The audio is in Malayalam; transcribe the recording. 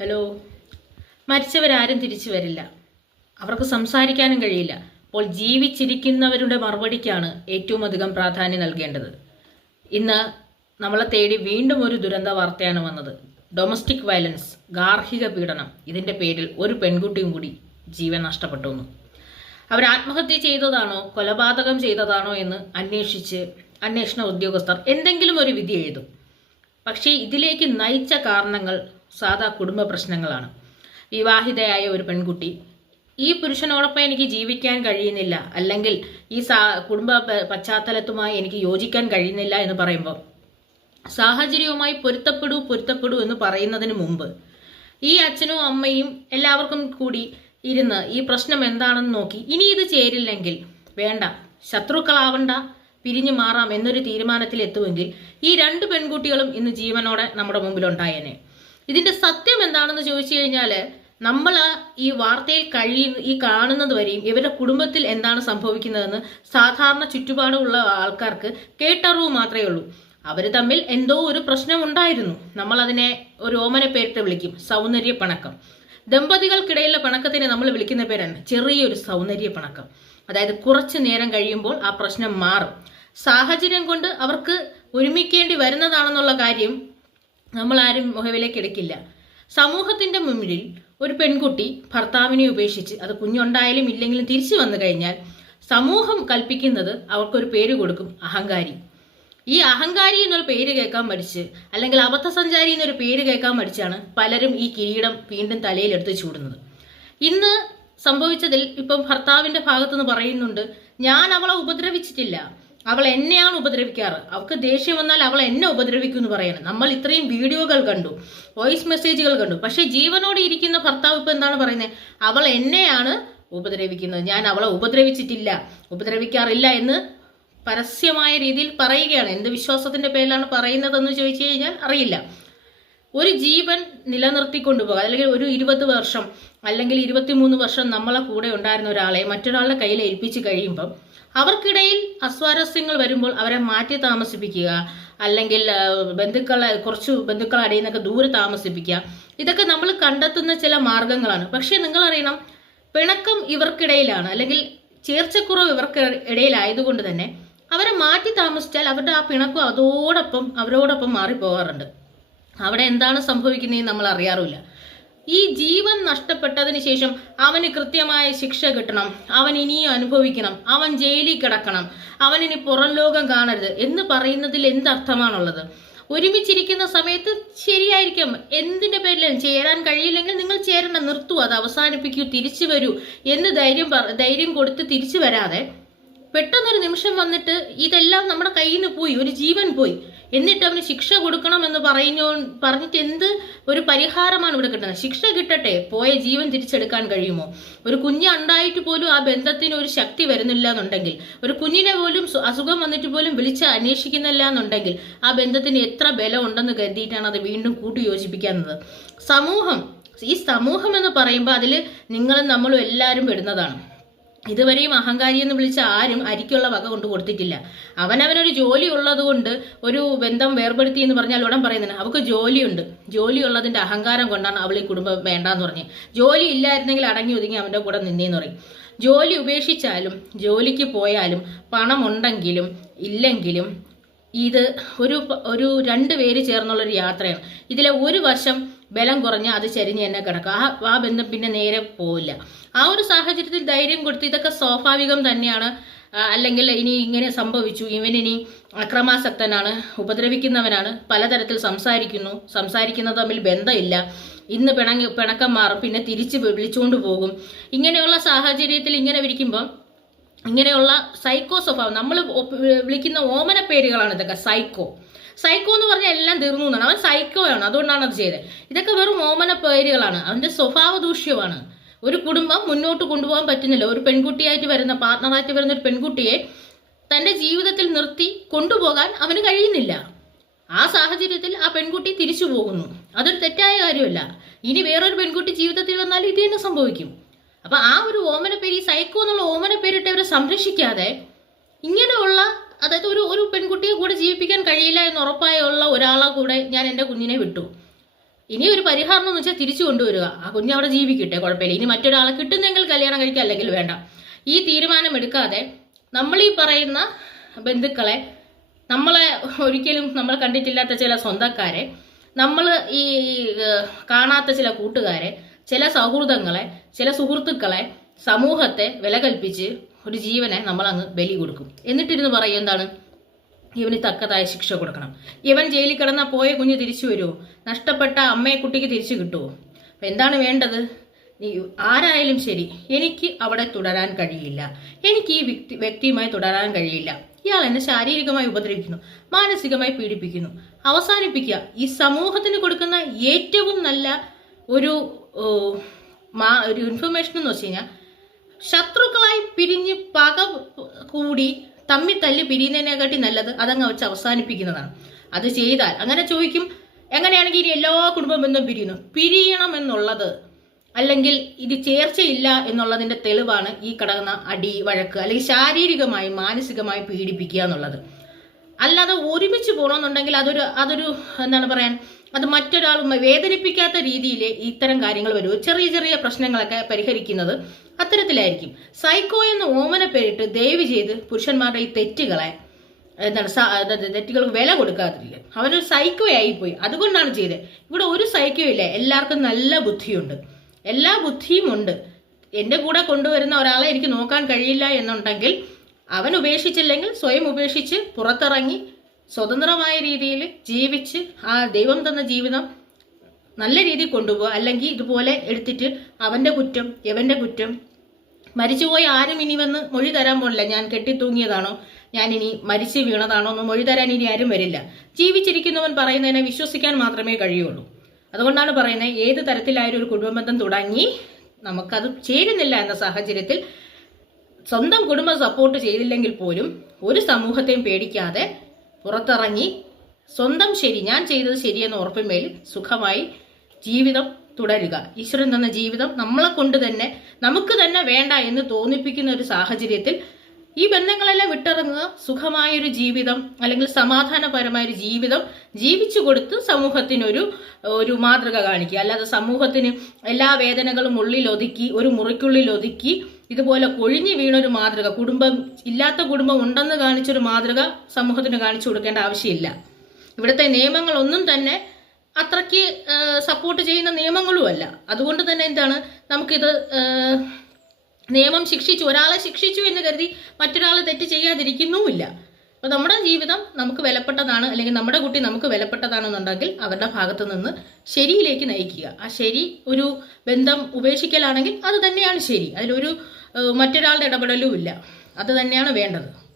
ഹലോ. മരിച്ചവരാരും തിരിച്ചു വരില്ല. അവർക്ക് സംസാരിക്കാനും കഴിയില്ല. അപ്പോൾ ജീവിച്ചിരിക്കുന്നവരുടെ മറുപടിക്കാണ് ഏറ്റവും അധികം പ്രാധാന്യം നൽകേണ്ടത്. ഇന്ന് നമ്മളെ തേടി വീണ്ടും ഒരു ദുരന്ത വാർത്തയാണ് വന്നത്. ഡൊമസ്റ്റിക് വയലൻസ് ഗാർഹിക പീഡനം ഇതിന്റെ പേരിൽ ഒരു പെൺകുട്ടിയും കൂടി ജീവൻ നഷ്ടപ്പെട്ടു അവർ ആത്മഹത്യ ചെയ്തതാണോ കൊലപാതകം ചെയ്തതാണോ എന്ന് അന്വേഷിച്ച് അന്വേഷണ ഉദ്യോഗസ്ഥർ എന്തെങ്കിലും ഒരു വിധി എഴുതും. പക്ഷേ ഇതിലേക്ക് നയിച്ച കാരണങ്ങൾ സാധാ കുടുംബ പ്രശ്നങ്ങളാണ്. വിവാഹിതയായ ഒരു പെൺകുട്ടി ഈ പുരുഷനോടൊപ്പം എനിക്ക് ജീവിക്കാൻ കഴിയുന്നില്ല. അല്ലെങ്കിൽ ഈ സാ കുടുംബ പശ്ചാത്തലത്തുമായി എനിക്ക് യോജിക്കാൻ കഴിയുന്നില്ല എന്ന് പറയുമ്പോൾ സാഹചര്യവുമായി പൊരുത്തപ്പെടൂ പൊരുത്തപ്പെടൂ എന്ന് പറയുന്നതിന് മുമ്പ് ഈ അച്ഛനും അമ്മയും എല്ലാവർക്കും കൂടി ഇരുന്ന് ഈ പ്രശ്നം എന്താണെന്ന് നോക്കി ഇനി ഇത് ചേരില്ലെങ്കിൽ വേണ്ട ശത്രുക്കളാവണ്ട പിരിഞ്ഞു മാറാം എന്നൊരു തീരുമാനത്തിൽ എത്തുമെങ്കിൽ ഈ രണ്ട് പെൺകുട്ടികളും ഇന്ന് ജീവനോടെ നമ്മുടെ മുമ്പിൽ ഉണ്ടായേനെ ഇതിന്റെ സത്യം എന്താണെന്ന് ചോദിച്ചു കഴിഞ്ഞാൽ നമ്മൾ ഈ വാർത്തയിൽ കഴിയുന്ന ഈ കാണുന്നത് വരെയും ഇവരുടെ കുടുംബത്തിൽ എന്താണ് സംഭവിക്കുന്നതെന്ന് സാധാരണ ചുറ്റുപാടുള്ള ആൾക്കാർക്ക് കേട്ടറിവ് മാത്രമേ ഉള്ളൂ. അവർ തമ്മിൽ എന്തോ ഒരു പ്രശ്നം ഉണ്ടായിരുന്നു. നമ്മൾ അതിനെ ഒരു ഓമന പേരിട്ട് വിളിക്കും. സൗന്ദര്യ പണക്കം. ദമ്പതികൾക്കിടയിലെ പണക്കത്തിനെ നമ്മൾ വിളിക്കുന്ന പേരാണ് ചെറിയൊരു സൗന്ദര്യ പണക്കം. അതായത് കുറച്ചു നേരം കഴിയുമ്പോൾ ആ പ്രശ്നം മാറും. സാഹചര്യം കൊണ്ട് അവർക്ക് ഒരുമിക്കേണ്ടി വരുന്നതാണെന്നുള്ള കാര്യം നമ്മൾ ആരും മുഖവിലേക്ക് എടുക്കില്ല. സമൂഹത്തിന്റെ മുമ്പിൽ ഒരു പെൺകുട്ടി ഭർത്താവിനെ ഉപേക്ഷിച്ച് അത് കുഞ്ഞുണ്ടായാലും ഇല്ലെങ്കിലും തിരിച്ചു വന്നു കഴിഞ്ഞാൽ സമൂഹം കൽപ്പിക്കുന്നത് അവർക്കൊരു പേര് കൊടുക്കും അഹങ്കാരി. ഈ അഹങ്കാരി എന്നൊരു പേര് കേൾക്കാൻ പഠിച്ച് അല്ലെങ്കിൽ അബദ്ധസഞ്ചാരി എന്നൊരു പേര് കേൾക്കാൻ പഠിച്ചാണ് പലരും ഈ കിരീടം വീണ്ടും തലയിലെടുത്ത് ചൂടുന്നത്. ഇന്ന് സംഭവിച്ചതിൽ ഇപ്പം ഭർത്താവിന്റെ ഭാഗത്തുനിന്ന് പറയുന്നുണ്ട് ഞാൻ അവളെ ഉപദ്രവിച്ചിട്ടില്ല. അവൾ എന്നെയാണ് ഉപദ്രവിക്കാറ്. അവൾക്ക് ദേഷ്യം വന്നാൽ അവൾ എന്നെ ഉപദ്രവിക്കും എന്ന് പറയണം. നമ്മൾ ഇത്രയും വീഡിയോകൾ കണ്ടു വോയിസ് മെസ്സേജുകൾ കണ്ടു. പക്ഷെ ജീവനോട് ഇരിക്കുന്ന ഭർത്താവ് ഇപ്പൊ എന്താണ് പറയുന്നത്? അവൾ എന്നെയാണ് ഉപദ്രവിക്കുന്നത്. ഞാൻ അവളെ ഉപദ്രവിച്ചിട്ടില്ല ഉപദ്രവിക്കാറില്ല എന്ന് പരസ്യമായ രീതിയിൽ പറയുകയാണ്. എന്ത് വിശ്വാസത്തിന്റെ പേരിലാണ് പറയുന്നതെന്ന് ചോദിച്ചു കഴിഞ്ഞാൽ അറിയില്ല. ഒരു ജീവൻ നിലനിർത്തിക്കൊണ്ടുപോകുക അല്ലെങ്കിൽ ഒരു ഇരുപത് വർഷം അല്ലെങ്കിൽ ഇരുപത്തിമൂന്ന് വർഷം നമ്മളെ കൂടെ ഉണ്ടായിരുന്ന ഒരാളെ മറ്റൊരാളുടെ കയ്യിൽ ഏൽപ്പിച്ച് കഴിയുമ്പം അവർക്കിടയിൽ അസ്വാരസ്യങ്ങൾ വരുമ്പോൾ അവരെ മാറ്റി താമസിപ്പിക്കുക അല്ലെങ്കിൽ ബന്ധുക്കളെ കുറച്ച് ബന്ധുക്കളെ അടിയിൽ നിന്നൊക്കെ ദൂരെ താമസിപ്പിക്കുക. ഇതൊക്കെ നമ്മൾ കണ്ടെത്തുന്ന ചില മാർഗങ്ങളാണ്. പക്ഷേ നിങ്ങൾ അറിയണം പിണക്കം ഇവർക്കിടയിലാണ് അല്ലെങ്കിൽ ചേർച്ചക്കുറവ് ഇവർക്ക് ഇടയിലായതുകൊണ്ട് തന്നെ അവരെ മാറ്റി താമസിച്ചാൽ അവരുടെ ആ പിണക്കം അതോടൊപ്പം അവരോടൊപ്പം മാറിപ്പോകാറുണ്ട്. അവിടെ എന്താണ് സംഭവിക്കുന്നതെന്ന് നമ്മൾ അറിയാറില്ല ഈ ജീവൻ നഷ്ടപ്പെട്ടതിന് ശേഷം അവന് കൃത്യമായ ശിക്ഷ കിട്ടണം. അവൻ ഇനിയും അനുഭവിക്കണം. അവൻ ജയിലിൽ കിടക്കണം. അവൻ ഇനി പുറം ലോകം കാണരുത് എന്ന് പറയുന്നതിൽ എന്തർത്ഥമാണുള്ളത്? ഒരുമിച്ചിരിക്കുന്ന സമയത്ത് ശരിയായിരിക്കും. എന്തിന്റെ പേരിലും ചേരാൻ കഴിയില്ലെങ്കിൽ നിങ്ങൾ ചേരണം നിർത്തൂ അത് അവസാനിപ്പിക്കൂ തിരിച്ചു വരൂ എന്ന് ധൈര്യം ധൈര്യം കൊടുത്ത് തിരിച്ചു വരാതെ പെട്ടെന്നൊരു നിമിഷം വന്നിട്ട് ഇതെല്ലാം നമ്മുടെ കയ്യിൽ നിന്ന് പോയി ഒരു ജീവൻ പോയി. എന്നിട്ട് അവന് ശിക്ഷ കൊടുക്കണം എന്ന് പറയുന്നോ പറഞ്ഞിട്ട് എന്ത് ഒരു പരിഹാരമാണ് ഇവിടെ കിട്ടുന്നത്? ശിക്ഷ കിട്ടട്ടെ പോയ ജീവൻ തിരിച്ചെടുക്കാൻ കഴിയുമോ? ഒരു കുഞ്ഞ് ഉണ്ടായിട്ട് പോലും ആ ബന്ധത്തിന് ഒരു ശക്തി വരുന്നില്ല എന്നുണ്ടെങ്കിൽ ഒരു കുഞ്ഞിനെ പോലും അസുഖം വന്നിട്ട് പോലും വിളിച്ച് അന്വേഷിക്കുന്നില്ല എന്നുണ്ടെങ്കിൽ ആ ബന്ധത്തിന് എത്ര ബലം ഉണ്ടെന്ന് കരുതിയിട്ടാണ് അത് വീണ്ടും കൂട്ടിയോജിപ്പിക്കുന്നത് സമൂഹം ഈ സമൂഹം എന്ന് പറയുമ്പോൾ അതിൽ നിങ്ങളും നമ്മളും എല്ലാവരും പെടുന്നതാണ്. ഇതുവരെയും അഹങ്കാരി എന്ന് വിളിച്ച ആരും അരിക്കുള്ള വക കൊണ്ട് കൊടുത്തിട്ടില്ല. അവനവനൊരു ജോലി ഉള്ളത് കൊണ്ട് ഒരു ബന്ധം വേർപെടുത്തി എന്ന് പറഞ്ഞാൽ ഉടൻ പറയുന്നത് അവൾക്ക് ജോലിയുണ്ട്. ജോലി ഉള്ളതിന്റെ അഹങ്കാരം കൊണ്ടാണ് അവൾ ഈ കുടുംബം വേണ്ടാന്ന് പറഞ്ഞ്. ജോലി ഇല്ലായിരുന്നെങ്കിൽ അടങ്ങി ഒതുങ്ങി അവന്റെ കൂടെ നിന്നേന്ന് പറയും. ജോലി ഉപേക്ഷിച്ചാലും ജോലിക്ക് പോയാലും പണമുണ്ടെങ്കിലും ഇല്ലെങ്കിലും ഇത് ഒരു ഒരു രണ്ട് പേര് ചേർന്നുള്ളൊരു യാത്രയാണ്. ഇതിലെ ഒരു വശം ബലം കുറഞ്ഞ് അത് ചരിഞ്ഞ് തന്നെ കിടക്കും. ആ ആ ബന്ധം പിന്നെ നേരെ പോവില്ല. ആ ഒരു സാഹചര്യത്തിൽ ധൈര്യം കൊടുത്ത് ഇതൊക്കെ സ്വാഭാവികം തന്നെയാണ്. അല്ലെങ്കിൽ ഇനി ഇങ്ങനെ സംഭവിച്ചു. ഇവനിനി അക്രമാസക്തനാണ് ഉപദ്രവിക്കുന്നവനാണ് പലതരത്തിൽ സംസാരിക്കുന്നു. സംസാരിക്കുന്നത് തമ്മിൽ ബന്ധമില്ല. ഇന്ന് പിണങ്ങി പിണക്കം മാറും പിന്നെ തിരിച്ച് വിളിച്ചുകൊണ്ട് പോകും. ഇങ്ങനെയുള്ള സാഹചര്യത്തിൽ ഇങ്ങനെ ഇരിക്കുമ്പോൾ ഇങ്ങനെയുള്ള സൈക്കോ സ്വഭാവം നമ്മൾ വിളിക്കുന്ന ഓമന പേരുകളാണ് ഇതൊക്കെ സൈക്കോ സൈക്കോ എന്ന് പറഞ്ഞാൽ എല്ലാം തീർന്നു എന്നാണ്. അവൻ സൈക്കോ ആണ്. അതുകൊണ്ടാണ് അത് ചെയ്തത്. ഇതൊക്കെ വെറും ഓമന പേരുകളാണ്. അവന്റെ സ്വഭാവ ദൂഷ്യമാണ്. ഒരു കുടുംബം മുന്നോട്ട് കൊണ്ടുപോകാൻ പറ്റുന്നില്ല. ഒരു പെൺകുട്ടിയായിട്ട് വരുന്ന പാർട്ണറായിട്ട് വരുന്ന ഒരു പെൺകുട്ടിയെ തന്റെ ജീവിതത്തിൽ നിർത്തി കൊണ്ടുപോകാൻ അവന് കഴിയുന്നില്ല. ആ സാഹചര്യത്തിൽ ആ പെൺകുട്ടി തിരിച്ചു പോകുന്നു. അതൊരു തെറ്റായ കാര്യമല്ല. ഇനി വേറൊരു പെൺകുട്ടി ജീവിതത്തിൽ വന്നാൽ ഇത് തന്നെ സംഭവിക്കും. അപ്പൊ ആ ഒരു ഓമന പേര് ഈ സൈക്കോ എന്നുള്ള ഓമന പേരിട്ട് അവരെ സംരക്ഷിക്കാതെ ഇങ്ങനെയുള്ള അതായത് ഒരു ഒരു പെൺകുട്ടിയെ കൂടെ ജീവിപ്പിക്കാൻ കഴിയില്ല എന്ന് ഉറപ്പായുള്ള ഒരാളെ കൂടെ ഞാൻ എന്റെ കുഞ്ഞിനെ വിട്ടു. ഇനി ഒരു പരിഹാരം എന്ന് വെച്ചാൽ തിരിച്ചു കൊണ്ടുവരിക. ആ കുഞ്ഞ് അവിടെ ജീവിക്കട്ടെ കുഴപ്പമില്ല. ഇനി മറ്റൊരാളെ കിട്ടുന്നെങ്കിൽ കല്യാണം കഴിക്കുക അല്ലെങ്കിൽ വേണ്ട. ഈ തീരുമാനം എടുക്കാതെ നമ്മൾ ഈ പറയുന്ന ബന്ധുക്കളെ നമ്മളെ ഒരിക്കലും നമ്മൾ കണ്ടിട്ടില്ലാത്ത ചില സ്വന്തക്കാരെ നമ്മൾ ഈ കാണാത്ത ചില കൂട്ടുകാരെ ചില സൗഹൃദങ്ങളെ ചില സുഹൃത്തുക്കളെ സമൂഹത്തെ വില കൽപ്പിച്ച് ഒരു ജീവനെ നമ്മൾ അങ്ങ് ബലി കൊടുക്കും. എന്നിട്ടിരുന്ന് പറയും എന്താണ്? ഇവന് തക്കതായ ശിക്ഷ കൊടുക്കണം. ഇവൻ ജയിലിൽ കിടന്നാൽ പോയ കുഞ്ഞ് തിരിച്ചു വരുമോ നഷ്ടപ്പെട്ട അമ്മയെ കുട്ടിക്ക് തിരിച്ചു കിട്ടുമോ അപ്പം എന്താണ് വേണ്ടത്? നീ ആരായാലും ശരി എനിക്ക് അവിടെ തുടരാൻ കഴിയില്ല. എനിക്ക് ഈ വ്യക്തി വ്യക്തിയുമായി തുടരാൻ കഴിയില്ല. ഇയാൾ എന്നെ ശാരീരികമായി ഉപദ്രവിക്കുന്നു മാനസികമായി പീഡിപ്പിക്കുന്നു. അവസാനിപ്പിക്കുക ഈ സമൂഹത്തിന് കൊടുക്കുന്ന ഏറ്റവും നല്ല ഒരു ഒരു ഇൻഫർമേഷൻ എന്ന് വെച്ച് കഴിഞ്ഞാൽ ശത്രുക്കളായി പിരിഞ്ഞ് പക കൂടി തമ്മി തല്ലി പിരിയുന്നതിനെക്കാട്ടി നല്ലത് അതങ്ങ് വെച്ച് അവസാനിപ്പിക്കുന്നതാണ്. അത് ചെയ്താൽ അങ്ങനെ ചോദിക്കും എങ്ങനെയാണെങ്കിൽ ഇനി എല്ലാ കുടുംബ ബന്ധം പിരിയുന്നു? പിരിയണം എന്നുള്ളത് അല്ലെങ്കിൽ ഇത് ചേർച്ചയില്ല എന്നുള്ളതിന്റെ തെളിവാണ് ഈ കിടക്കുന്ന അടി വഴക്ക് അല്ലെങ്കിൽ ശാരീരികമായി മാനസികമായി പീഡിപ്പിക്കുക എന്നുള്ളത്. അല്ലാതെ ഒരുമിച്ച് പോകണമെന്നുണ്ടെങ്കിൽ അതൊരു അതൊരു എന്താണ് പറയാൻ അത് മറ്റൊരാളും വേദനിപ്പിക്കാത്ത രീതിയിൽ ഇത്തരം കാര്യങ്ങൾ വരും. ചെറിയ ചെറിയ പ്രശ്നങ്ങളൊക്കെ പരിഹരിക്കുന്നത് അത്തരത്തിലായിരിക്കും. സൈക്കോ എന്ന് ഓമന പേരിട്ട് ദയവ് ചെയ്ത് പുരുഷന്മാരുടെ ഈ തെറ്റുകളെ എന്താണ് തെറ്റുകൾക്ക് വില കൊടുക്കാതില്ല അവനൊരു സൈക്കോ ആയിപ്പോയി. അതുകൊണ്ടാണ് ചെയ്തത് ഇവിടെ ഒരു സൈക്കോ ഇല്ല. എല്ലാവർക്കും നല്ല ബുദ്ധിയുണ്ട്. എല്ലാ ബുദ്ധിയും ഉണ്ട്. എന്റെ കൂടെ കൊണ്ടുവരുന്ന ഒരാളെ എനിക്ക് നോക്കാൻ കഴിയില്ല എന്നുണ്ടെങ്കിൽ അവൻ ഉപേക്ഷിച്ചില്ലെങ്കിൽ സ്വയം ഉപേക്ഷിച്ച് പുറത്തിറങ്ങി സ്വതന്ത്രമായ രീതിയിൽ ജീവിച്ച് ആ ദൈവം തന്ന ജീവിതം നല്ല രീതിയിൽ കൊണ്ടുപോകുക അല്ലെങ്കിൽ ഇതുപോലെ എടുത്തിട്ട് അവന്റെ കുറ്റം എവന്റെ കുറ്റം. മരിച്ചുപോയി ആരും ഇനി വന്ന് മൊഴി തരാൻ പോണില്ല. ഞാൻ കെട്ടിത്തൂങ്ങിയതാണോ? ഞാൻ ഇനി മരിച്ചു വീണതാണോ എന്ന് മൊഴി തരാൻ ഇനി ആരും വരില്ല. ജീവിച്ചിരിക്കുന്നവൻ പറയുന്നതിനെ വിശ്വസിക്കാൻ മാത്രമേ കഴിയുള്ളൂ. അതുകൊണ്ടാണ് പറയുന്നത് ഏത് തരത്തിലായാലും ഒരു കുടുംബബന്ധം തുടങ്ങി നമുക്കത് ചേരുന്നില്ല എന്ന സാഹചര്യത്തിൽ സ്വന്തം കുടുംബം സപ്പോർട്ട് ചെയ്തില്ലെങ്കിൽ പോലും ഒരു സമൂഹത്തെയും പേടിക്കാതെ പുറത്തിറങ്ങി സ്വന്തം ശരി ഞാൻ ചെയ്തത് ശരിയെന്ന് ഉറപ്പിന്മേൽ സുഖമായി ജീവിതം തുടരുക. ഈശ്വരൻ തന്ന ജീവിതം നമ്മളെ കൊണ്ട് തന്നെ നമുക്ക് തന്നെ വേണ്ട എന്ന് തോന്നിപ്പിക്കുന്ന ഒരു സാഹചര്യത്തിൽ ഈ ബന്ധങ്ങളെല്ലാം വിട്ടിറങ്ങുക സുഖമായൊരു ജീവിതം അല്ലെങ്കിൽ സമാധാനപരമായൊരു ജീവിതം ജീവിച്ചു കൊടുത്ത് സമൂഹത്തിനൊരു ഒരു മാതൃക കാണിക്കുക. അല്ലാതെ സമൂഹത്തിന് എല്ലാ വേദനകളും ഉള്ളിൽ ഒതുക്കി ഒരു മുറിക്കുള്ളിൽ ഒതുക്കി ഇതുപോലെ ഒഴിഞ്ഞു വീണൊരു മാതൃക കുടുംബം ഇല്ലാത്ത കുടുംബം ഉണ്ടെന്ന് കാണിച്ചൊരു മാതൃക സമൂഹത്തിന് കാണിച്ചു കൊടുക്കേണ്ട ആവശ്യമില്ല. ഇവിടുത്തെ നിയമങ്ങളൊന്നും തന്നെ അത്രയ്ക്ക് സപ്പോർട്ട് ചെയ്യുന്ന നിയമങ്ങളുമല്ല അതുകൊണ്ട് തന്നെ എന്താണ് നമുക്കിത് നിയമം ശിക്ഷിച്ചു ഒരാളെ ശിക്ഷിച്ചു എന്ന് കരുതി മറ്റൊരാൾ തെറ്റ് ചെയ്യാതിരിക്കുന്നുമില്ല. അപ്പോൾ നമ്മുടെ ജീവിതം നമുക്ക് വിലപ്പെട്ടതാണ് അല്ലെങ്കിൽ നമ്മുടെ കുട്ടി നമുക്ക് വിലപ്പെട്ടതാണെന്നുണ്ടെങ്കിൽ അവരുടെ ഭാഗത്ത് നിന്ന് ശരിയിലേക്ക് നയിക്കുക. ആ ശരി ഒരു ബന്ധം ഉപേക്ഷിക്കലാണെങ്കിൽ അത് തന്നെയാണ് ശരി. അതിലൊരു മറ്റൊരാളുടെ ഇടപെടലും ഇല്ല. അത് തന്നെയാണ് വേണ്ടത്.